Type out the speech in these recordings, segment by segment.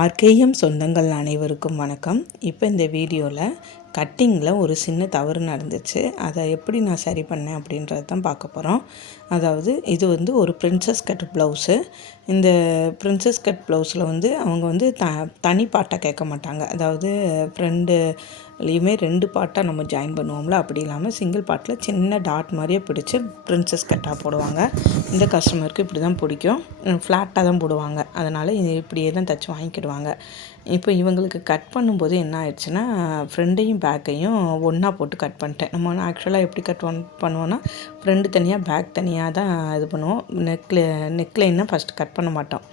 RKM சொந்தங்கள் அனைவருக்கும் வணக்கம். இப்போ இந்த வீடியோவில் கட்டிங்கில் ஒரு சின்ன தவறு நடந்துச்சு. அதை எப்படி நான் சரி பண்ணேன் அப்படின்றது தான் பார்க்க போகிறோம். அதாவது இது ஒரு பிரின்சஸ் கட் ப்ளவுஸு. இந்த பிரின்சஸ் கட் ப்ளவுஸில் அவங்க தனி பாட்டாக கேட்க மாட்டாங்க. அதாவது ஃப்ரெண்டுலேயுமே 2 பாட்டாக நம்ம ஜாயின் பண்ணுவோம்ல, அப்படி இல்லாமல் சிங்கிள் பாட்டில் சின்ன டாட் மாதிரியே பிடிச்சி பிரின்சஸ் கட்டாக போடுவாங்க. இந்த கஸ்டமருக்கு இப்படி தான் பிடிக்கும். ஃப்ளாட்டாக தான் போடுவாங்க. அதனால் இப்படியே தான் தைச்சி வாங்கிக்கிடுவாங்க. இப்போ இவங்களுக்கு கட் பண்ணும்போது என்ன ஆயிடுச்சுன்னா, ஃப்ரெண்டையும் பேக்கையும் ஒன்றா போட்டு கட் பண்ணிட்டேன். நம்ம ஆக்சுவலாக எப்படி பண்ணுவோன்னா, ஃப்ரெண்டு தனியாக பேக் தனியாக தான் இது பண்ணுவோம். நெக்லைன்னா ஃபஸ்ட்டு கட் பண்ண மாட்டோம்.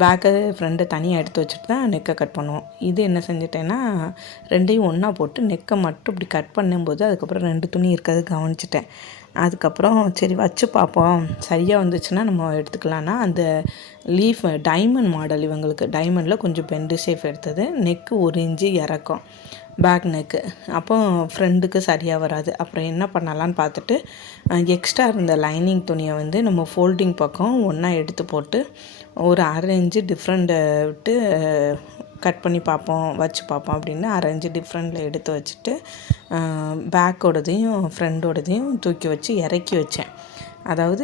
பேக்கை ஃப்ரெண்டை தனியாக எடுத்து வச்சுட்டு தான் நெக்கை கட் பண்ணுவோம். இது என்ன செஞ்சிட்டேன்னா, ரெண்டையும் ஒன்றா போட்டு நெக்கை மட்டும் இப்படி கட் பண்ணும்போது அதுக்கப்புறம் 2 துணி இருக்கிறது கவனிச்சிட்டேன். அதுக்கப்புறம் சரி வச்சு பார்ப்போம், சரியாக வந்துச்சுன்னா நம்ம எடுத்துக்கலான்னா, அந்த லீஃப் டைமண்ட் மாடல், இவங்களுக்கு டைமண்டில் கொஞ்சம் பெண்டு ஷேப் எடுத்தது. நெக்கு 1 இன்ச்சு இறக்கும் பேக் நெக்கு. அப்போ ஃப்ரெண்டுக்கு சரியாக வராது. அப்புறம் என்ன பண்ணலான்னு பார்த்துட்டு எக்ஸ்ட்ரா இருந்த லைனிங் துணியை நம்ம ஃபோல்டிங் பக்கம் ஒன்றா எடுத்து போட்டு ஒரு 1/2 இன்ச்சு டிஃப்ரெண்ட்டை விட்டு கட் பண்ணி பார்ப்போம், வச்சு பார்ப்போம் அப்படின்னு 1/2 இன்ச்சு டிஃப்ரெண்ட்டில் எடுத்து வச்சுட்டு பேக்கோடதையும் ஃப்ரெண்டோடதையும் தூக்கி வச்சு இறக்கி வச்சேன். அதாவது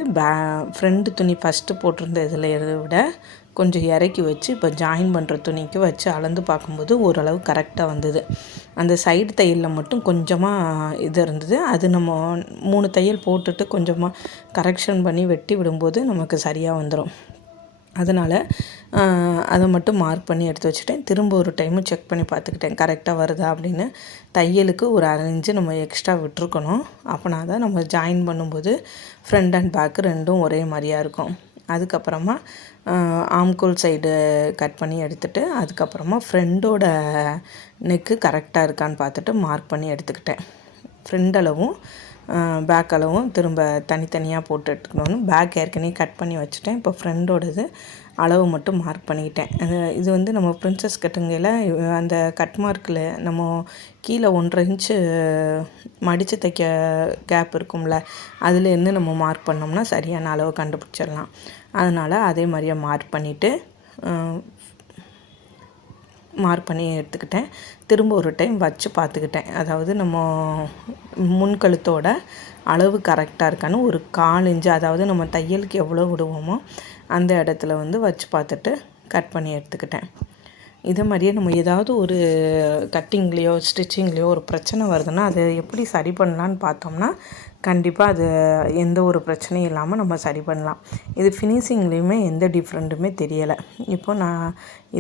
ஃப்ரெண்டு துணி ஃபஸ்ட்டு போட்டிருந்த இதில் விட கொஞ்சம் இறக்கி வச்சு இப்போ ஜாயின் பண்ணுற துணிக்கு வச்சு அளந்து பார்க்கும்போது ஓரளவு கரெக்டாக வந்தது. அந்த சைடு தையலில் மட்டும் கொஞ்சமாக இது இருந்தது. அது நம்ம 3 தையல் போட்டுட்டு கொஞ்சமாக கரெக்ஷன் பண்ணி வெட்டி விடும்போது நமக்கு சரியாக வந்துடும். அதனால் அதை மட்டும் மார்க் பண்ணி எடுத்து வச்சுட்டேன். திரும்ப ஒரு டைமு செக் பண்ணி பார்த்துக்கிட்டேன் கரெக்டாக வருதா அப்படின்னு. தையலுக்கு ஒரு 1/2 இன்ச்சு நம்ம எக்ஸ்ட்ரா விட்டுருக்கணும். அப்போனா தான் நம்ம ஜாயின் பண்ணும்போது ஃப்ரண்ட் அண்ட் பேக்கு 2ம் ஒரே மாதிரியாக இருக்கும். அதுக்கப்புறமா ஆம்கோல் சைடு கட் பண்ணி எடுத்துகிட்டு அதுக்கப்புறமா ஃப்ரெண்டோட நெக்கு கரெக்டாக இருக்கான்னு பார்த்துட்டு மார்க் பண்ணி எடுத்துக்கிட்டேன். ஃப்ரெண்ட் அளவும் பேக் அளவும் திரும்ப தனித்தனியாக போட்டு எடுத்துக்கணும்னு பேக் ஏற்கனவே கட் பண்ணி வச்சுட்டேன். இப்போ ஃப்ரெண்டோடது அளவு மட்டும் மார்க் பண்ணிக்கிட்டேன். இது நம்ம பிரின்சஸ் கட்டுங்கையில் அந்த கட் மார்க்கில் நம்ம கீழே 1/2 இன்ச்சு மடித்து தைக்க கேப் இருக்கும்ல, அதுலேருந்து நம்ம மார்க் பண்ணோம்னா சரியான அளவு கண்டுபிடிச்சிடலாம். அதனால் அதே மாதிரியே மார்க் பண்ணி எடுத்துக்கிட்டேன். திரும்ப ஒரு டைம் வச்சு பார்த்துக்கிட்டேன். அதாவது நம்ம முன்கழுத்தோட அளவு கரெக்டாக இருக்கான்னு ஒரு 1/4 இன்ச்சு, அதாவது நம்ம தையலுக்கு எவ்வளோ விடுவோமோ அந்த இடத்துல வச்சு பார்த்துட்டு கட் பண்ணி எடுத்துக்கிட்டேன். இதே மாதிரியே நம்ம ஏதாவது ஒரு கட்டிங்லேயோ ஸ்டிச்சிங்லேயோ ஒரு பிரச்சனை வருதுன்னா அதை எப்படி சரி பண்ணலான்னு பார்த்தோம்னா கண்டிப்பாக அது எந்த ஒரு பிரச்சனையும் இல்லாமல் நம்ம சரி பண்ணலாம். இது ஃபினிஷிங்லேயுமே எந்த டிஃப்ரெண்ட்டுமே தெரியலை. இப்போ நான்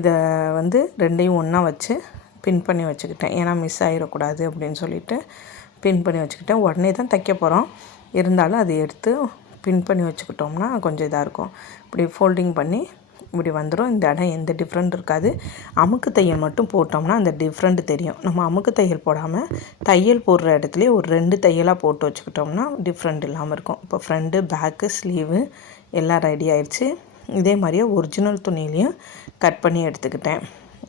இதை 2யும் ஒன்றா வச்சு பின் பண்ணி வச்சுக்கிட்டேன். ஏன்னா மிஸ் ஆகிடக்கூடாது அப்படின்னு சொல்லிட்டு பின் பண்ணி வச்சுக்கிட்டேன். உடனே தான் தைக்க போகிறோம், இருந்தாலும் அதை எடுத்து பின் பண்ணி வச்சுக்கிட்டோம்னா கொஞ்சம் இதாக இருக்கும். இப்படி ஃபோல்டிங் பண்ணி இப்படி வந்துடும். இந்த இடம் எந்த டிஃப்ரெண்ட் இருக்காது. அமுக்கு தையல் மட்டும் போட்டோம்னா அந்த டிஃப்ரெண்ட் தெரியும். நம்ம அமுக்கு தையல் போடாமல் தையல் போடுற இடத்துலையே ஒரு 2 தையலாக போட்டு வச்சுக்கிட்டோம்னா டிஃப்ரெண்ட் இல்லாமல் இருக்கும். இப்போ ஃப்ரண்ட்டு பேக்கு ஸ்லீவு எல்லாம் ரெடி ஆயிடுச்சு. இதே மாதிரியே ஒரிஜினல் துணியிலையும் கட் பண்ணி எடுத்துக்கிட்டேன்.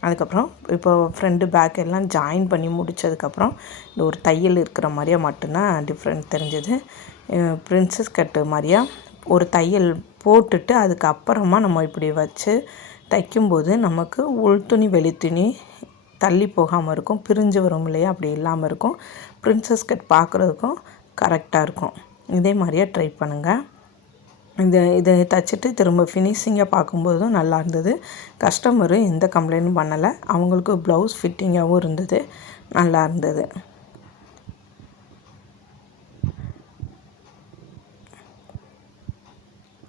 அதுக்கப்புறம் இப்போ ஃப்ரண்ட்டு பேக் எல்லாம் ஜாயின் பண்ணி முடித்ததுக்கப்புறம் இந்த ஒரு தையல் இருக்கிற மாதிரியே மட்டும்தான் டிஃப்ரெண்ட் தெரிஞ்சது. பிரின்சஸ் கட்டு மாதிரியா ஒரு தையல் போட்டுட்டு அதுக்கப்புறமா நம்ம இப்படி வச்சு தைக்கும்போது நமக்கு உள் துணி வெளி துணி தள்ளி போகாமல் இருக்கும், பிரிஞ்சு வரும் இல்லையா, அப்படி இல்லாமல் இருக்கும். பிரின்சஸ் கட் பார்க்குறதுக்கும் கரெக்டாக இருக்கும். இதே மாதிரியே ட்ரை பண்ணுங்கள். இதை தைச்சிட்டு திரும்ப ஃபினிஷிங்காக பார்க்கும்போதும் நல்லா இருந்தது. கஸ்டமரும் எந்த கம்ப்ளைண்ட்டும் பண்ணலை. அவங்களுக்கு ப்ளவுஸ் ஃபிட்டிங்காகவும் இருந்தது, நல்லா இருந்தது.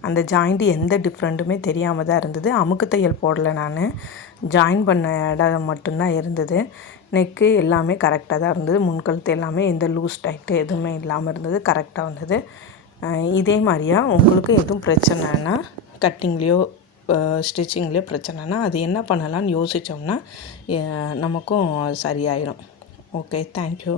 அந்த ஜாயிண்ட்டு எந்த டிஃப்ரெண்ட்டுமே தெரியாமல் தான் இருந்தது. அமுக்கு தையல் போடலை, நான் ஜாயின் பண்ண இடம் மட்டும்தான் இருந்தது. நெக்கு எல்லாமே கரெக்டாக தான் இருந்தது. முன்கழுத்து எல்லாமே எந்த லூஸ் டைட்டு எதுவுமே இல்லாமல் இருந்தது, கரெக்டாக வந்தது. இதே மாதிரியா உங்களுக்கு எதுவும் பிரச்சனைனா கட்டிங்லேயோ ஸ்டிச்சிங்லேயோ பிரச்சனைனா அது என்ன பண்ணலான்னு யோசித்தோம்னா நமக்கும் சரியாயிடும். Okay, thank you.